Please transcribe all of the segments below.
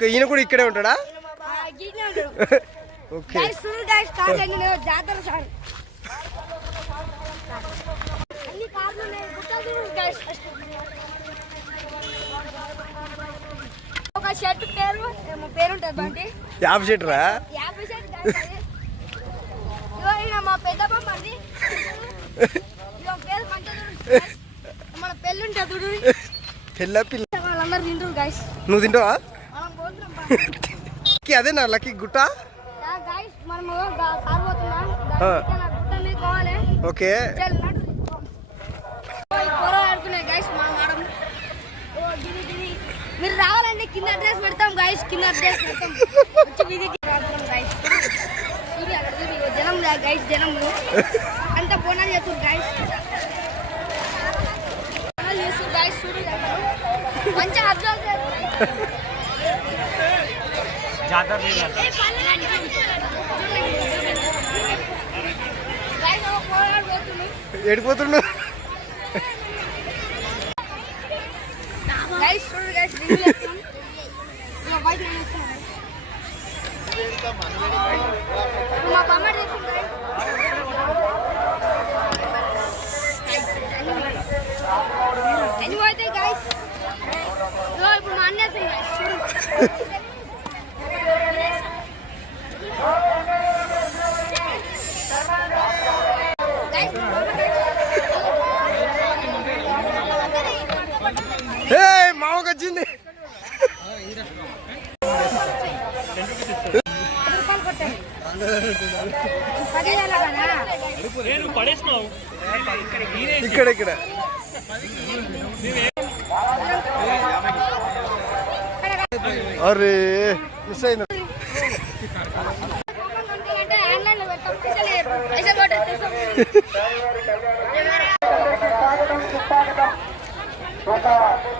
Okay ఈయన కూడా ఇక్కడే ఉంటాడా? ఓకే. ఒక షర్ట్ పేరు ఏమో పేరు ఉంటుంది బండి. యాప్ షెట్ రా? షర్ట్ మా పెద్ద బొమ్మది చూడు. మన పెళ్ళి పిల్ల. వాళ్ళందరూ తింటారు గైస్ నువ్వు తింటావా మనం పోతున్నాం బా. లక్కీ అదే నా లక్కీ గుట్ట ఓకే మీరు రావాలండి కింద అడ్రస్ పెడతాం గైస్ కింద అడ్రస్ పెడతాం జనం గైస్ జనం అంతా బోనాలు చేస్తారు గైస్. మంచిగా అబ్జర్వ్ చేస్తారు గైస్ ఒక పోరాడు పోతుంది ఎడిపోతుండు గైస్ చూడు గైస్ రివ్యూ చేస్తాం ఇక బయట నేను వస్తున్నాను. ఇప్పుడు మా బొమ్మ చేసింది ఎనివైతే గైస్ ఇగో ఇప్పుడు మా అన్న వేసింది గైస్ చూడు గైస్ మా బొమ్మ ఏ మామకు వచ్చింది. ఇక్కడ ఇక్కడ. అరే మిస్ అయింది అంటే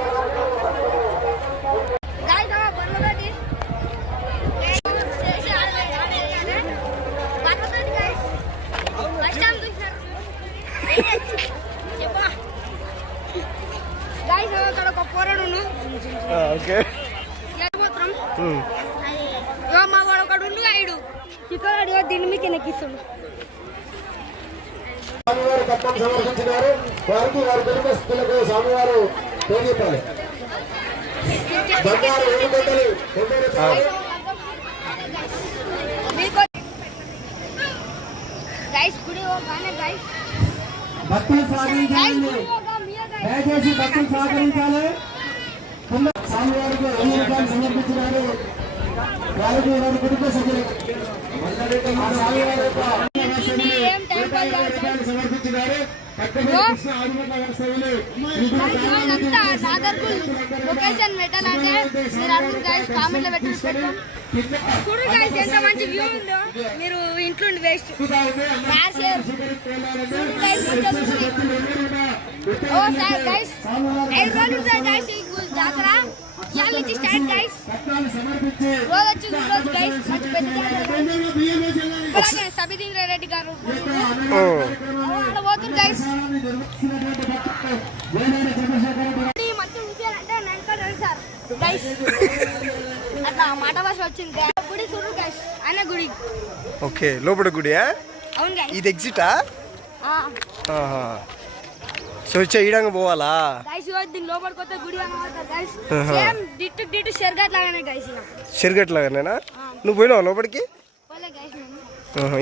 స్వామివారు కప్పం సమర్పించినారు వారికి వారి కుటుంబస్తులకు స్వామివారు తెలియపాలి బంగారు ఏడు గంటలు తొంభై రూపాయలు గైస్ గుడి కానీ గైస్ భక్తులు గైస్ సాగించాలి గుడి ఒక మీయ గైస్ దయచేసి భక్తులు సహకరించాలి కింద స్వామివారికి వెయ్యి రూపాయలు సమర్పించినారు వారికి వారి కుటుంబ సభ్యులు ఆ స్వామివారి యొక్క ఇదంతా నాగర్గుల్ లొకేషన్ పెట్టాలంటే మీరు అడుగు గైస్ కామెంట్లో పెట్టి పెట్టాం చూడు గైస్ ఎంత మంచి వ్యూ ఉందో. మీరు ఇంట్లో వేస్ట్. ఓ సార్ గైస్ ఐదు రోజులు ఉంటాయి గైస్ జాతర. ఇవాళ నుంచి స్టార్ట్ గైస్ రోజు వచ్చి ఈ రోజు గైస్ మంచి పెద్ద జాతర. బియ్యం వేసేయాలి. అలాగే సబిదీంద్ర రెడ్డి గారు. పోతురు గైస్ నేను సార్ గైస్ అట్లా మాట భాష వచ్చింది. guys. గుడి చూడు గైస్ ఆయన గుడి. ఓకే లోపల గుడియా అవును గైస్ ఇది ఎగ్జిటా ఆహా. సో చేయడానికి పోవాలా షెర్గట్ నువ్వు పోయినావు లోపలికి.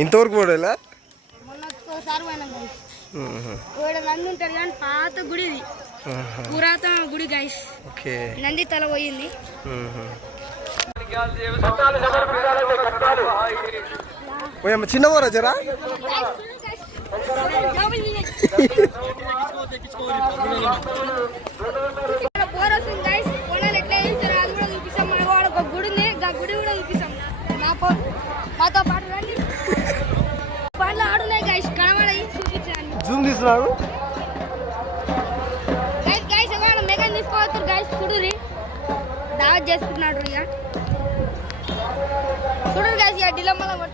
ఇంతవరకు పోడేలా పాత గుడి పురాతన గుడి గైస్ నంది తల పోయింది. చిన్నవారా జరా మాతో పాటు రండి పండ్లు ఆడున్నాయి గైస్ కనబడాయి చూపించండి జూమ్ తీసుకున్నాడు గైస్ గైస్ ఎవరైనా మెగాన్ తీసుకోవచ్చు గైస్ చూడురి దావత్ చేసుకున్నాడు ఇక. చూడరు గైస్ ఇక డిలమ్మల పా-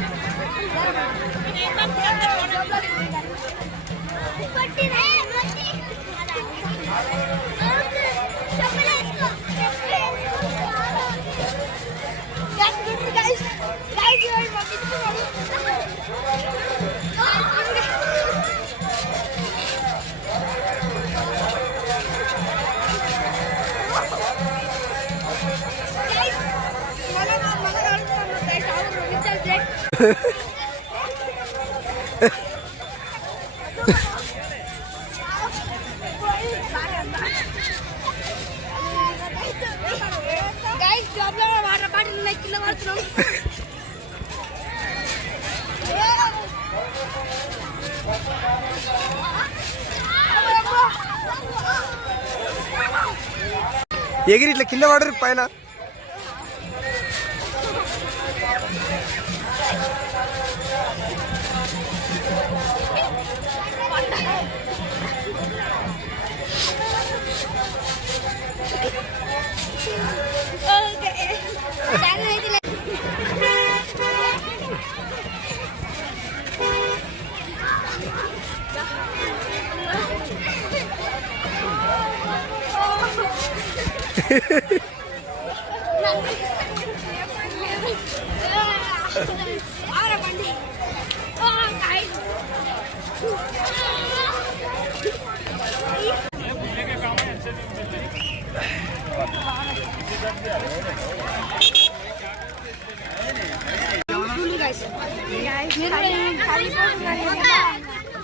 గైస్ జాబ్ ఎగిరి ఇట్లా కింద పడరు పైన అయిపోతుంది గైస్ గైస్ చూడు గైస్ మంగళ మంగళంగా కట్టాలి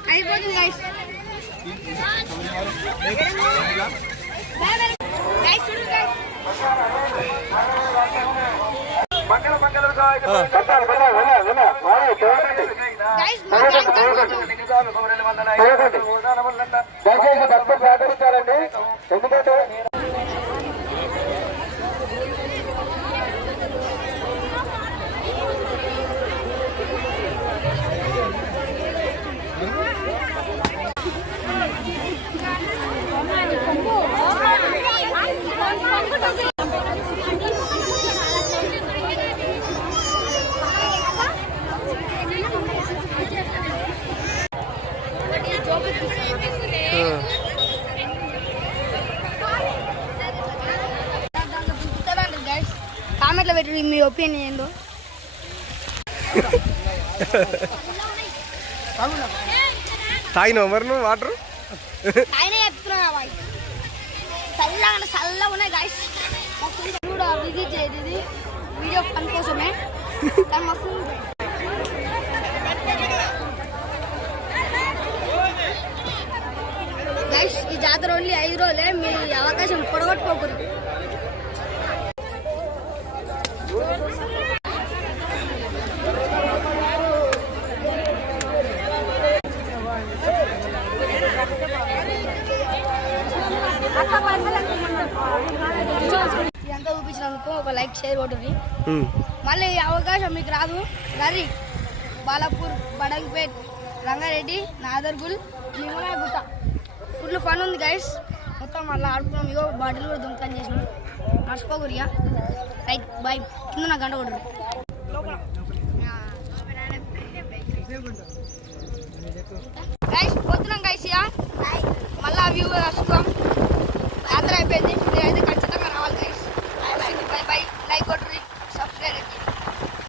వెళ్ళ వెళ్ళ వెళ్ళ వాళ్ళు చూడండి గైస్ మా గ్యాంగ్ దయచేసి భక్తులు సహకరించాలండి ఎందుకంటే ఒపీనియన్ ఏందో తాగినావు మరి నువ్వు వాటర్? ఆయన చెప్తున్నా బాయ్? చల్లగా ఉన్నాయి గాయస్ కూడా విజిట్ చేయదు ఇది. వీడియో ఫన్ కోసమే. కానీ మస్తు ఉంది. గైస్ ఈ జాతర ఓన్లీ ఐదు రోజులే. మీ అవకాశం పొడగొట్టుకోకూడదు ఇదంతా చూపించినందుకు ఒక లైక్ షేర్ కొట్టుర్రి. మళ్ళీ ఈ అవకాశం మీకు రాదు. రరి బాలాపూర్ బడంగ్పేట్ రంగారెడ్డి నాదర్గుల్ నిమలా గుట్ట. ఫుల్ ఫన్ ఉంది గైస్ మొత్తం మళ్ళీ ఆడుకున్నాం ఇగో బాటిల్ కూడా దుంకని చేసినాం. మర్చిపోకురియా రైట్ బాయ్ కింద నా గంట కొడురు గైస్ పోతున్నాం గైస్ ఇక మళ్ళీ వ్యూ వస్తున్నాం. యాత్ర అయిపోయింది.